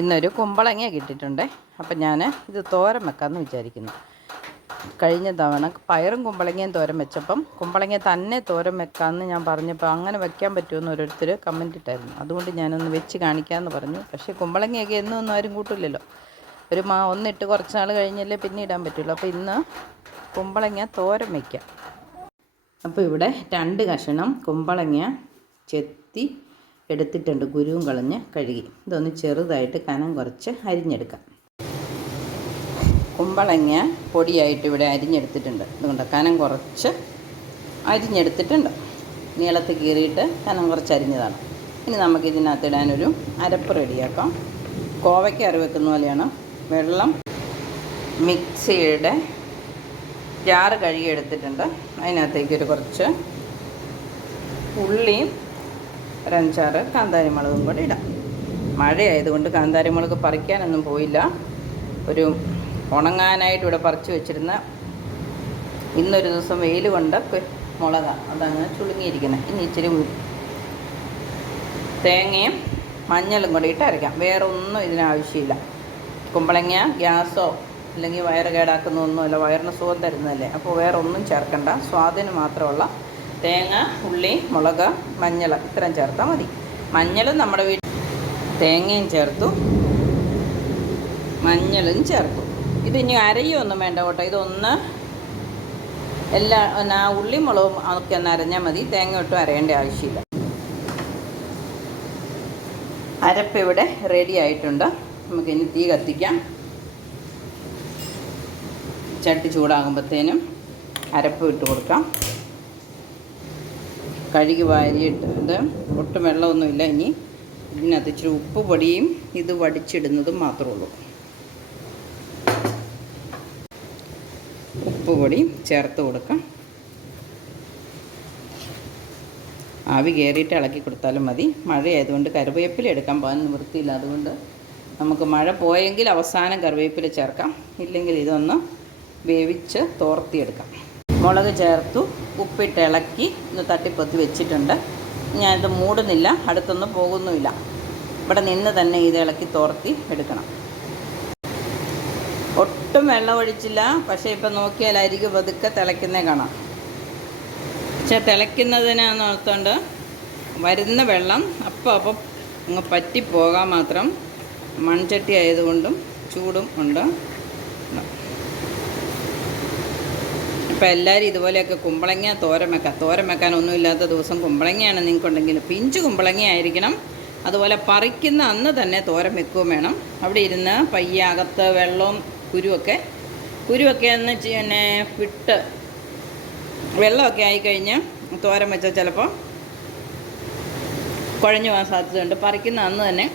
ഇന്നൊരു കുമ്പളങ്ങ കിട്ടിയിട്ടുണ്ട്. അപ്പം ഞാൻ ഇത് തോരൻ വെക്കാമെന്ന് വിചാരിക്കുന്നു. കഴിഞ്ഞ തവണ പയറും കുമ്പളങ്ങയും തോരൻ വെച്ചപ്പം കുമ്പളങ്ങ തന്നെ തോരൻ വെക്കാമെന്ന് ഞാൻ പറഞ്ഞപ്പോൾ അങ്ങനെ വെക്കാൻ പറ്റുമെന്ന് ഓരോരുത്തർ കമന്റ് ഇട്ടായിരുന്നു. അതുകൊണ്ട് ഞാനൊന്ന് വെച്ച് കാണിക്കാമെന്ന് പറഞ്ഞു. പക്ഷേ കുമ്പളങ്ങയൊക്കെ എന്നും ഒന്നും ആരും കൂട്ടില്ലല്ലോ ഒരു മാ ഒന്നിട്ട് കുറച്ച് നാൾ കഴിഞ്ഞല്ലേ പിന്നെ ഇടാൻ പറ്റുള്ളൂ. അപ്പോൾ ഇന്ന് കുമ്പളങ്ങ തോരൻ വയ്ക്കാം അപ്പോൾ ഇവിടെ രണ്ട് കഷണം കുമ്പളങ്ങ ചെത്തി എടുത്തിട്ടുണ്ട് ഗുരുവും കളഞ്ഞ് കഴുകി. ഇതൊന്ന് ചെറുതായിട്ട് കനം കുറച്ച് അരിഞ്ഞെടുക്കാം. കുമ്പളങ്ങ പൊടിയായിട്ട് ഇവിടെ അരിഞ്ഞെടുത്തിട്ടുണ്ട്. അതുകൊണ്ട് കനം കുറച്ച് അരിഞ്ഞെടുത്തിട്ടുണ്ട്. നീളത്ത് കീറിയിട്ട് കനം കുറച്ച് അരിഞ്ഞതാണ്. ഇനി നമുക്ക് ഇതിനകത്ത് ഇടാനൊരു അരപ്പ് റെഡിയാക്കാം. കോവയ്ക്ക് അറി വെക്കുന്ന പോലെയാണ്. വെള്ളം മിക്സിയുടെ ജാറ് കഴുകി എടുത്തിട്ടുണ്ട് ഒരു കുറച്ച് ഉള്ളിയും ഒരു അഞ്ചാറ് കാന്താരി മുളകും കൂടി ഇടാം. മഴയായതുകൊണ്ട് കാന്താരി മുളക് പറിക്കാനൊന്നും പോയില്ല. ഒരു ഉണങ്ങാനായിട്ട് ഇവിടെ പറിച്ചു വെച്ചിരുന്ന ഇന്നൊരു ദിവസം വെയിൽ കൊണ്ട മുളക. മുളകാണ് അതങ്ങനെ ചുളുങ്ങിയിരിക്കുന്നത് ഇനി ഇച്ചിരി തേങ്ങയും മഞ്ഞളും കൂടി ഇട്ട് അരയ്ക്കാം. വേറെ ഒന്നും ഇതിനാവശ്യമില്ല. കുമ്പളങ്ങ ഗ്യാസോ അല്ലെങ്കിൽ വയറ് കേടാക്കുന്നൊന്നുമല്ല വയറിന് സുഖം തരുന്നതല്ലേ. അപ്പോൾ വേറെ ഒന്നും ചേർക്കണ്ട. സ്വാദിന് മാത്രമുള്ള തേങ്ങ ഉള്ളി മുളക് മഞ്ഞൾ ഇത്രയും ചേർത്താൽ മതി. മഞ്ഞളും നമ്മുടെ വീട്ടിൽ തേങ്ങയും ചേർത്തു. മഞ്ഞളും ചേർത്തു. ഇതിനി അരയൊന്നും വേണ്ട കേട്ടോ. ഇതൊന്ന് എല്ലാ ആ ഉള്ളി മുളകും ഒക്കെ ഒന്ന് അരഞ്ഞാൽ മതി. തേങ്ങ ഒട്ടും അരയേണ്ട ആവശ്യമില്ല. അരപ്പ് ഇവിടെ റെഡി ആയിട്ടുണ്ട്. നമുക്കിനി തീ കത്തിക്കാം. ചട്ടി ചൂടാകുമ്പോഴത്തേനും അരപ്പ് ഇട്ട് കൊടുക്കാം. കഴുകി വാരിയിട്ട് ഇത് ഒട്ടും വെള്ളമൊന്നുമില്ല ഇനി. ഇതിനകത്ത് ഇച്ചിരി ഉപ്പ് പൊടിയും ഇത് വടിച്ചിടുന്നതും മാത്രമേ ഉള്ളൂ. ഉപ്പ് പൊടി ചേർത്ത് കൊടുക്കാം. ആവി കയറിയിട്ട് ഇളക്കി കൊടുത്താലും മതി. മഴയായതുകൊണ്ട് കറിവേപ്പില എടുക്കാൻ പോകാൻ നിവൃത്തിയില്ല. അതുകൊണ്ട് നമുക്ക് മഴ പോയെങ്കിൽ അവസാനം കറിവേപ്പില ചേർക്കാം. ഇല്ലെങ്കിൽ ഇതൊന്ന് വേവിച്ച് തോർത്തിയെടുക്കാം. മുളക് ചേർത്തു ഉപ്പിട്ട് ഇളക്കി ഒന്ന് തട്ടിപ്പൊത്തി വെച്ചിട്ടുണ്ട്. ഞാനിത് മൂടുന്നില്ല അടുത്തൊന്നും പോകുന്നുമില്ല. ഇവിടെ നിന്ന് തന്നെ ഇത് ഇളക്കി തോർത്തി എടുക്കണം. ഒട്ടും വെള്ളമൊഴിച്ചില്ല പക്ഷേ ഇപ്പം നോക്കിയാൽ അരികെ പതുക്കെ തിളയ്ക്കുന്നേ കാണാം. പക്ഷെ തിളയ്ക്കുന്നതിനാന്ന് ഓർത്തുകൊണ്ട് വരുന്ന വെള്ളം അപ്പം അപ്പം അങ്ങ് പറ്റിപ്പോകാൻ മാത്രം മൺചട്ടി ആയതുകൊണ്ടും ചൂടും ഉണ്ട്. ഇപ്പം എല്ലാവരും ഇതുപോലെയൊക്കെ കുമ്പളങ്ങ തോരൻ വെക്കാം തോരൻ വെക്കാൻ ഒന്നുമില്ലാത്ത ദിവസം കുമ്പളങ്ങയാണ് നിങ്ങൾക്കുണ്ടെങ്കിൽ പിഞ്ച് കുമ്പളങ്ങ ആയിരിക്കണം അതുപോലെ പറിക്കുന്ന അന്ന് തന്നെ തോരൻ വെക്കുകയും വേണം. അവിടെ ഇരുന്ന് പയ്യ അകത്ത് വെള്ളവും കുരുവൊക്കെ കുരുവൊക്കെ വെച്ച് പിന്നെ വിട്ട് വെള്ളമൊക്കെ ആയിക്കഴിഞ്ഞ് തോരൻ വെച്ചാൽ ചിലപ്പോൾ കുഴഞ്ഞു പോകാൻ സാധ്യതയുണ്ട്. പറിക്കുന്ന അന്ന് തന്നെ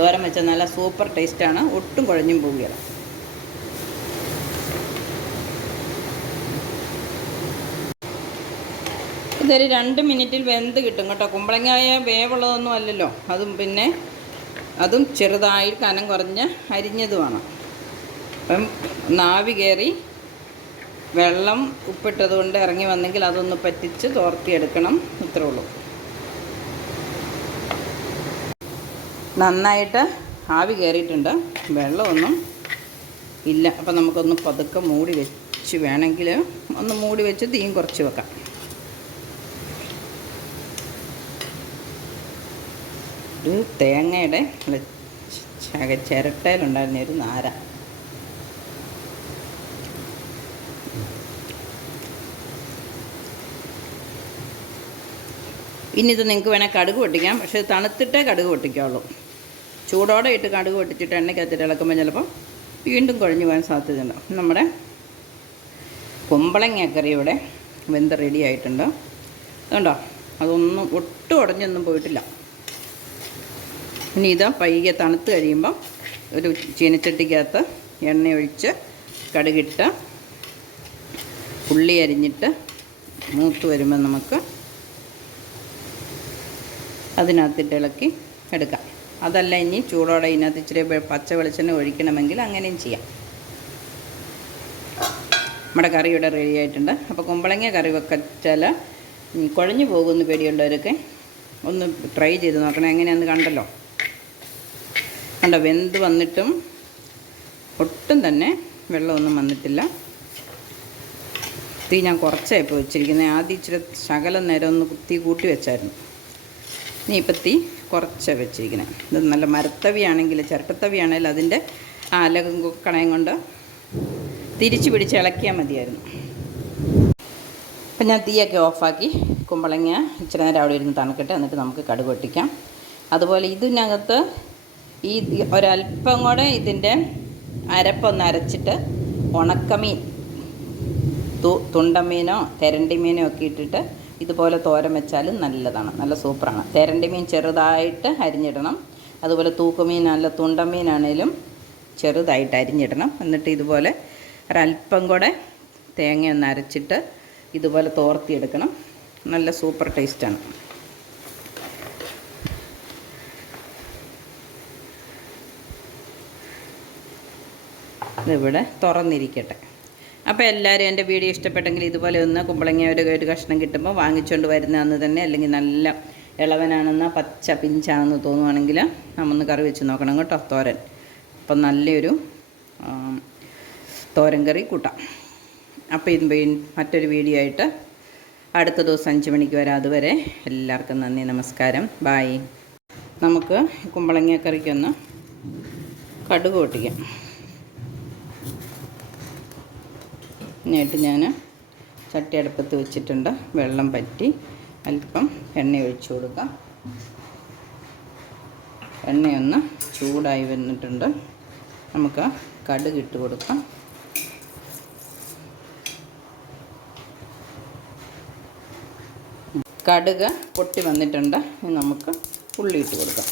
തോരൻ വെച്ചാൽ നല്ല സൂപ്പർ ടേസ്റ്റാണ്. ഒട്ടും കുഴഞ്ഞും പോവുകയില്ല. ഇതൊരു രണ്ട് മിനിറ്റിൽ വെന്ത് കിട്ടും കേട്ടോ. കുമ്പളങ്ങായ വേവുള്ളതൊന്നും അല്ലല്ലോ. അതും പിന്നെ അതും ചെറുതായി കനം കുറഞ്ഞ് അരിഞ്ഞതുമാണ് അപ്പം നാവി കയറി വെള്ളം ഉപ്പിട്ടത് കൊണ്ട് ഇറങ്ങി വന്നെങ്കിൽ അതൊന്ന് പറ്റിച്ച് തോർത്തിയെടുക്കണം. ഇത്രേ ഉള്ളൂ. നന്നായിട്ട് ആവി കയറിയിട്ടുണ്ട് വെള്ളമൊന്നും ഇല്ല. അപ്പം നമുക്കൊന്ന് പതുക്കെ മൂടി വെച്ച് വേണമെങ്കിൽ ഒന്ന് മൂടി വെച്ച് തീയും കുറച്ച് വെക്കാം. ഒരു തേങ്ങയുടെ ചിരട്ടയിലുണ്ടായിരുന്ന ഒരു നാര. ഇനി ഇത് നിങ്ങൾക്ക് വേണേൽ കടുക് പൊട്ടിക്കാം പക്ഷേ തണുത്തിട്ടേ കടുക് പൊട്ടിക്കാവുള്ളൂ. ചൂടോടെ ഇട്ട് കടുക് പൊട്ടിച്ചിട്ട് എണ്ണയ്ക്കകത്തിട്ട് ഇളക്കുമ്പോൾ ചിലപ്പം വീണ്ടും കുഴഞ്ഞു പോകാൻ സാധ്യതയുണ്ട്. നമ്മുടെ കുമ്പളങ്ങക്കറി ഇവിടെ വെന്ത് റെഡി ആയിട്ടുണ്ട്. അതുകൊണ്ടോ അതൊന്നും ഒട്ടും ഉടഞ്ഞൊന്നും പോയിട്ടില്ല. ഇനി ഇത് പയ്യെ തണുത്ത് കഴിയുമ്പം ഒരു ചീനച്ചട്ടിക്കകത്ത് എണ്ണ ഒഴിച്ച് കടുകിട്ട് ഉള്ളി അരിഞ്ഞിട്ട് മൂത്ത് വരുമ്പോൾ നമുക്ക് അതിനകത്തിട്ട് ഇളക്കി എടുക്കാം. അതല്ല ഇനി ചൂടോടെ ഇതിനകത്ത് ഇച്ചിരി പച്ച വെളിച്ചെണ്ണ ഒഴിക്കണമെങ്കിൽ അങ്ങനെയും ചെയ്യാം. നമ്മുടെ കറി ഇവിടെ റെഡി ആയിട്ടുണ്ട്. അപ്പോൾ കുമ്പളങ്ങ കറി വെക്കച്ചാൽ കുഴഞ്ഞു പോകുമെന്ന് പേടിയുള്ളവരൊക്കെ ഒന്ന് ട്രൈ ചെയ്ത് നോക്കണം. എങ്ങനെയാണെന്ന് കണ്ടല്ലോ. കണ്ട വെന്ത് വന്നിട്ടും ഒട്ടും തന്നെ വെള്ളമൊന്നും വന്നിട്ടില്ല. തീ ഞാൻ കുറച്ചായി ഇപ്പോൾ വെച്ചിരിക്കുന്നത് ആദ്യം ഇച്ചിരി ശകലം നേരം ഒന്ന് കുത്തി കൂട്ടി വെച്ചായിരുന്നു. ഇനി ഇപ്പം തീ കുറച്ചാണ് വെച്ചിരിക്കുന്നത് ഇത് നല്ല മരത്തവിയാണെങ്കിൽ ചിരട്ടത്തവിയാണെങ്കിൽ അതിന്റെ അലകും കണയും കൊണ്ട് തിരിച്ച് പിടിച്ച് ഇളക്കിയാൽ മതിയായിരുന്നു. അപ്പം ഞാൻ തീയൊക്കെ ഓഫാക്കി കുമ്പളങ്ങ ഇച്ചിരി നേരം അവിടെ ഇരുന്ന് തണുക്കട്ടെ. എന്നിട്ട് നമുക്ക് കടുക് പൊട്ടിക്കാം. അതുപോലെ ഇതിനകത്ത് ഈ ഒരല്പം കൂടെ ഇതിന്റെ അരപ്പൊന്ന് അരച്ചിട്ട് ഉണക്കമീൻ തു തുണ്ടമീനോ തെരണ്ടി മീനോ ഒക്കെ ഇട്ടിട്ട് ഇതുപോലെ തോരൻ വെച്ചാലും നല്ലതാണ് നല്ല സൂപ്പറാണ്. തെരണ്ടി മീൻ ചെറുതായിട്ട് അരിഞ്ഞിടണം. അതുപോലെ തൂക്കുമീൻ നല്ല തുണ്ടമീനാണേലും ചെറുതായിട്ട് അരിഞ്ഞിടണം. എന്നിട്ട് ഇതുപോലെ ഒരല്പം കൂടെ തേങ്ങ ഒന്ന് അരച്ചിട്ട് ഇതുപോലെ തോർത്തിയെടുക്കണം. നല്ല സൂപ്പർ ടേസ്റ്റാണ്. ഇതിവിടെ തുറന്നിരിക്കട്ടെ. അപ്പോൾ എല്ലാവരും എന്റെ വീഡിയോ ഇഷ്ടപ്പെട്ടെങ്കിൽ ഇതുപോലെ ഒന്ന് കുമ്പളങ്ങ ഒരു ഒരു കഷ്ണം കിട്ടുമ്പോൾ വാങ്ങിച്ചുകൊണ്ട് വരുന്ന അന്ന് തന്നെ അല്ലെങ്കിൽ നല്ല ഇളവനാണെന്ന പച്ച പിഞ്ചാണെന്ന് തോന്നുവാണെങ്കിൽ നമ്മൊന്ന് കറി വെച്ച് നോക്കണം കേട്ടോ തോരൻ. അപ്പം നല്ലൊരു തോരൻ കറി കൂട്ടാം. അപ്പോൾ ഇത് മറ്റൊരു വീഡിയോ ആയിട്ട് അടുത്ത ദിവസം അഞ്ച് മണിക്ക് വരാം. അതുവരെ എല്ലാവർക്കും നന്ദി നമസ്കാരം. ബായ് നമുക്ക് കുമ്പളങ്ങ കറിക്കൊന്ന് കടുക് പൊട്ടിക്കാം. എന്നിട്ട് ഞാൻ ചട്ടി അടുപ്പത്ത് വെച്ചിട്ടുണ്ട്. വെള്ളം പറ്റി. അല്പം എണ്ണ ഒഴിച്ചു കൊടുക്കാം. എണ്ണയൊന്ന് ചൂടായി വന്നിട്ടുണ്ട്. നമുക്ക് കടുക് ഇട്ട് കൊടുക്കാം. കടുക് പൊട്ടി വന്നിട്ടുണ്ട്. നമുക്ക് ഉള്ളി ഇട്ട് കൊടുക്കാം.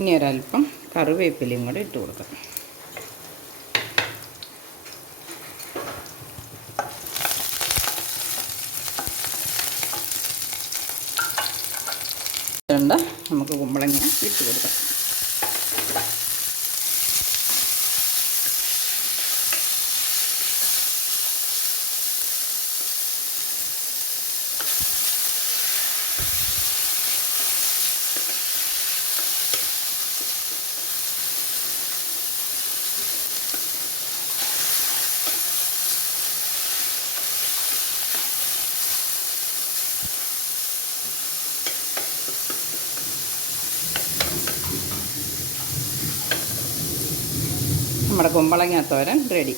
ഇനി ഒരല്പം കറിവേപ്പിലയും കൂടെ ഇട്ട് കൊടുക്കാം. നമുക്ക് കുമ്പളങ്ങ ഇട്ട് കൊടുക്കാം. നമ്മുടെ കുമ്പളങ്ങ തോരൻ റെഡി.